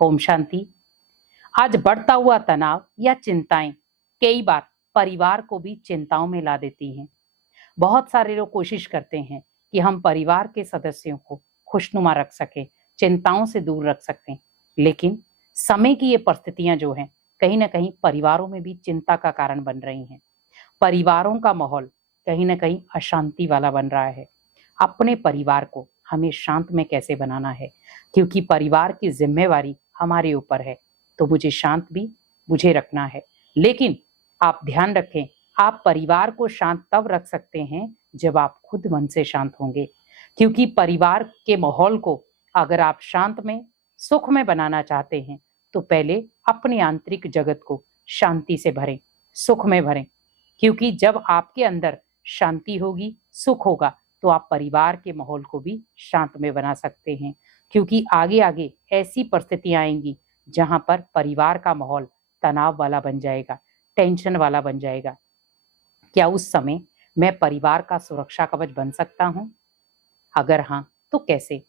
ओम शांति। आज बढ़ता हुआ तनाव या चिंताएं कई बार परिवार को भी चिंताओं में ला देती हैं। बहुत सारे लोग कोशिश करते हैं कि हम परिवार के सदस्यों को खुशनुमा रख सकें, चिंताओं से दूर रख सकें, लेकिन समय की ये परिस्थितियां जो हैं कहीं ना कहीं परिवारों में भी चिंता का कारण बन रही हैं। परिवारों का माहौल कहीं ना कहीं अशांति वाला बन रहा है। अपने परिवार को हमें शांत में कैसे बनाना है, क्योंकि परिवार की जिम्मेवारी हमारे ऊपर है, तो मुझे शांत भी मुझे रखना है। लेकिन आप ध्यान रखें, आप परिवार को शांत तब रख सकते हैं जब आप खुद मन से शांत होंगे, क्योंकि परिवार के माहौल को अगर आप शांत में सुख में बनाना चाहते हैं तो पहले अपने आंतरिक जगत को शांति से भरें, सुख में भरें। क्योंकि जब आपके अंदर शांति होगी, सुख होगा, तो आप परिवार के माहौल को भी शांत में बना सकते हैं। क्योंकि आगे आगे ऐसी परिस्थितियां आएंगी जहां पर परिवार का माहौल तनाव वाला बन जाएगा, टेंशन वाला बन जाएगा। क्या उस समय मैं परिवार का सुरक्षा कवच बन सकता हूं? अगर हाँ, तो कैसे?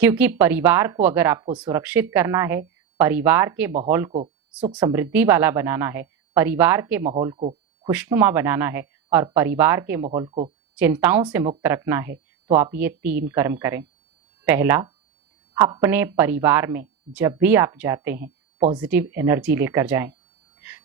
क्योंकि परिवार को अगर आपको सुरक्षित करना है, परिवार के माहौल को सुख समृद्धि वाला बनाना है, परिवार के माहौल को खुशनुमा बनाना है और परिवार के माहौल को चिंताओं से मुक्त रखना है, तो आप ये 3 कर्म करें। पहला, अपने परिवार में जब भी आप जाते हैं पॉजिटिव एनर्जी लेकर जाएं।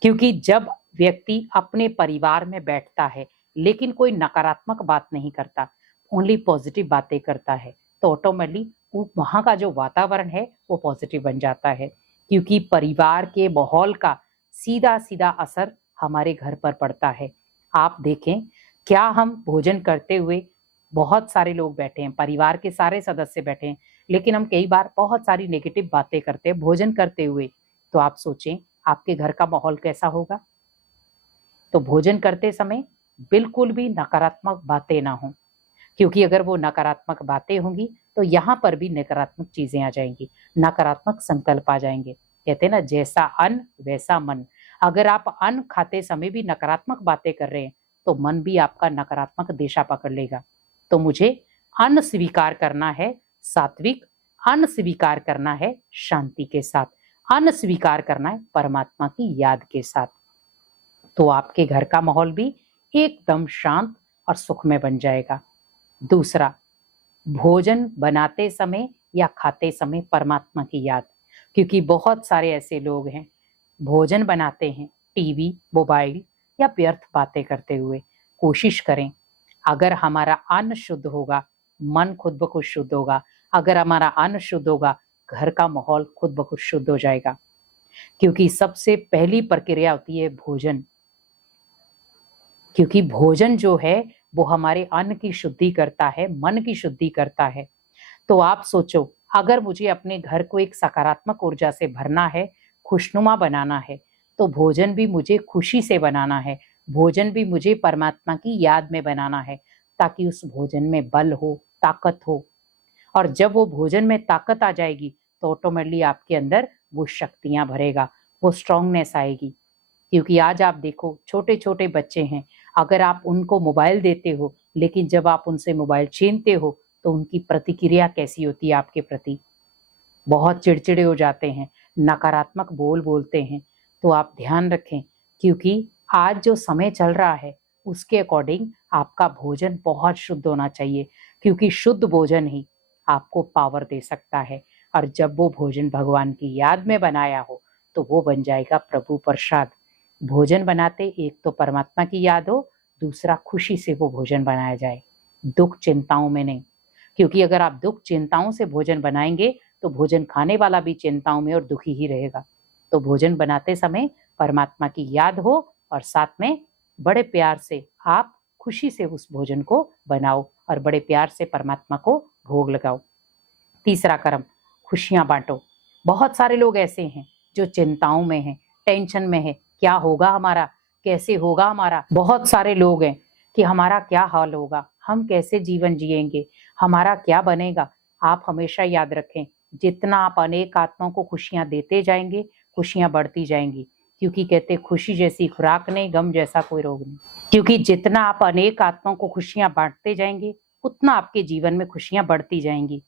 क्योंकि जब व्यक्ति अपने परिवार में बैठता है लेकिन कोई नकारात्मक बात नहीं करता, ओनली पॉजिटिव बातें करता है, तो ऑटोमेटिकली वहाँ का जो वातावरण है वो पॉजिटिव बन जाता है। क्योंकि परिवार के माहौल का सीधा सीधा असर हमारे घर पर पड़ता है। आप देखें, क्या हम भोजन करते हुए बहुत सारे लोग बैठे हैं, परिवार के सारे सदस्य बैठे हैं, लेकिन हम कई बार बहुत सारी नेगेटिव बातें करते हैं भोजन करते हुए, तो आप सोचें आपके घर का माहौल कैसा होगा। तो भोजन करते समय बिल्कुल भी नकारात्मक बातें ना हो, क्योंकि अगर वो नकारात्मक बातें होंगी तो यहाँ पर भी नकारात्मक चीजें आ जाएंगी, नकारात्मक संकल्प आ जाएंगे। कहते हैं ना, जैसा अन्न वैसा मन। अगर आप अन्न खाते समय भी नकारात्मक बातें कर रहे हैं तो मन भी आपका नकारात्मक दिशा पकड़ लेगा। तो मुझे अन्न स्वीकार करना है सात्विक, अन्न स्वीकार करना है शांति के साथ, अन्न स्वीकार करना है परमात्मा की याद के साथ। तो आपके घर का माहौल भी एकदम शांत और सुखमय बन जाएगा। दूसरा, भोजन बनाते समय या खाते समय परमात्मा की याद। क्योंकि बहुत सारे ऐसे लोग हैं भोजन बनाते हैं टीवी, मोबाइल या व्यर्थ बातें करते हुए। कोशिश करें, अगर हमारा अन्न शुद्ध होगा, मन खुद ब खुद शुद्ध होगा। अगर हमारा अन्न शुद्ध होगा, घर का माहौल खुद ब खुद शुद्ध हो जाएगा। क्योंकि सबसे पहली प्रक्रिया होती है भोजन। क्योंकि भोजन जो है वो हमारे अन्न की शुद्धि करता है, मन की शुद्धि करता है। तो आप सोचो, अगर मुझे अपने घर को एक सकारात्मक ऊर्जा से भरना है, खुशनुमा बनाना है, तो भोजन भी मुझे खुशी से बनाना है, भोजन भी मुझे परमात्मा की याद में बनाना है, ताकि उस भोजन में बल हो, ताकत हो। और जब वो भोजन में ताकत आ जाएगी तो ऑटोमेटिकली आपके अंदर वो शक्तियां भरेगा, वो स्ट्रांगनेस आएगी। क्योंकि आज आप देखो, छोटे छोटे बच्चे हैं, अगर आप उनको मोबाइल देते हो लेकिन जब आप उनसे मोबाइल छीनते हो तो उनकी प्रतिक्रिया कैसी होती है आपके प्रति? बहुत चिड़चिड़े हो जाते हैं, नकारात्मक बोल बोलते हैं। तो आप ध्यान रखें, क्योंकि आज जो समय चल रहा है उसके अकॉर्डिंग आपका भोजन बहुत शुद्ध होना चाहिए। क्योंकि शुद्ध भोजन ही आपको पावर दे सकता है। और जब वो भोजन भगवान की याद में बनाया हो तो वो बन जाएगा प्रभु प्रसाद। भोजन बनाते एक तो परमात्मा की याद हो, दूसरा खुशी से वो भोजन बनाया जाए, दुख चिंताओं में नहीं। क्योंकि अगर आप दुख चिंताओं से भोजन बनाएंगे तो भोजन खाने वाला भी चिंताओं में और दुखी ही रहेगा। तो भोजन बनाते समय परमात्मा की याद हो और साथ में बड़े प्यार से आप खुशी से उस भोजन को बनाओ और बड़े प्यार से परमात्मा को भोग लगाओ। तीसरा कर्म, खुशियां बांटो। बहुत सारे लोग ऐसे हैं जो चिंताओं में हैं, टेंशन में है, क्या होगा हमारा, कैसे होगा हमारा। बहुत सारे लोग हैं कि हमारा क्या हाल होगा, हम कैसे जीवन जिएंगे, हमारा क्या बनेगा। आप हमेशा याद रखें, जितना आप अनेक आत्माओं को खुशियां देते जाएंगे, खुशियां बढ़ती जाएंगी। क्योंकि कहते खुशी जैसी खुराक नहीं, गम जैसा कोई रोग नहीं। क्योंकि जितना आप अनेक आत्माओं को खुशियां बांटते जाएंगे उतना आपके जीवन में खुशियां बढ़ती जाएंगी।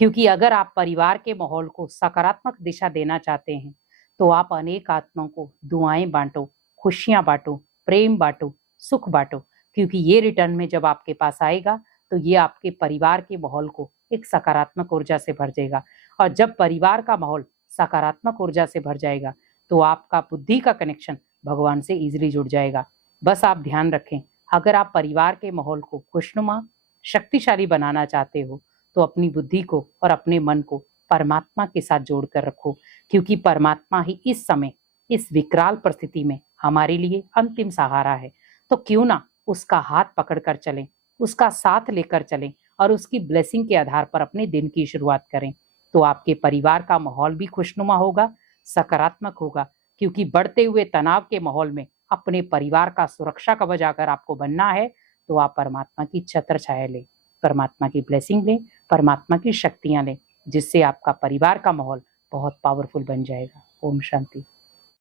क्योंकि अगर आप परिवार के माहौल को सकारात्मक दिशा देना चाहते हैं, तो आप अनेक आत्माओं को दुआएं बांटो, खुशियां बांटो, प्रेम बांटो, सुख बांटो, क्योंकि ये रिटर्न में जब आपके पास आएगा तो ये आपके परिवार के माहौल को एक सकारात्मक ऊर्जा से भर देगा। और जब परिवार का माहौल सकारात्मक ऊर्जा से भर जाएगा तो आपका बुद्धि का कनेक्शन भगवान से इजीली जुड़ जाएगा। बस आप ध्यान रखें, अगर आप परिवार के माहौल को खुशनुमा, शक्तिशाली बनाना चाहते हो तो अपनी बुद्धि को और अपने मन को परमात्मा के साथ जोड़कर रखो, क्योंकि परमात्मा ही इस समय इस विकराल परिस्थिति में हमारे लिए अंतिम सहारा है। तो क्यों ना उसका हाथ पकड़कर चलें, उसका साथ लेकर चलें और उसकी ब्लेसिंग के आधार पर अपने दिन की शुरुआत करें। तो आपके परिवार का माहौल भी खुशनुमा होगा, सकारात्मक होगा, क्योंकि बढ़ते हुए तनाव के माहौल में अपने परिवार का सुरक्षा कवच अगर आपको बनना है तो आप परमात्मा की छत्र छाया लें, परमात्मा की ब्लेसिंग लें, परमात्मा की शक्तियां लें, जिससे आपका परिवार का माहौल बहुत पावरफुल बन जाएगा। ओम शांति।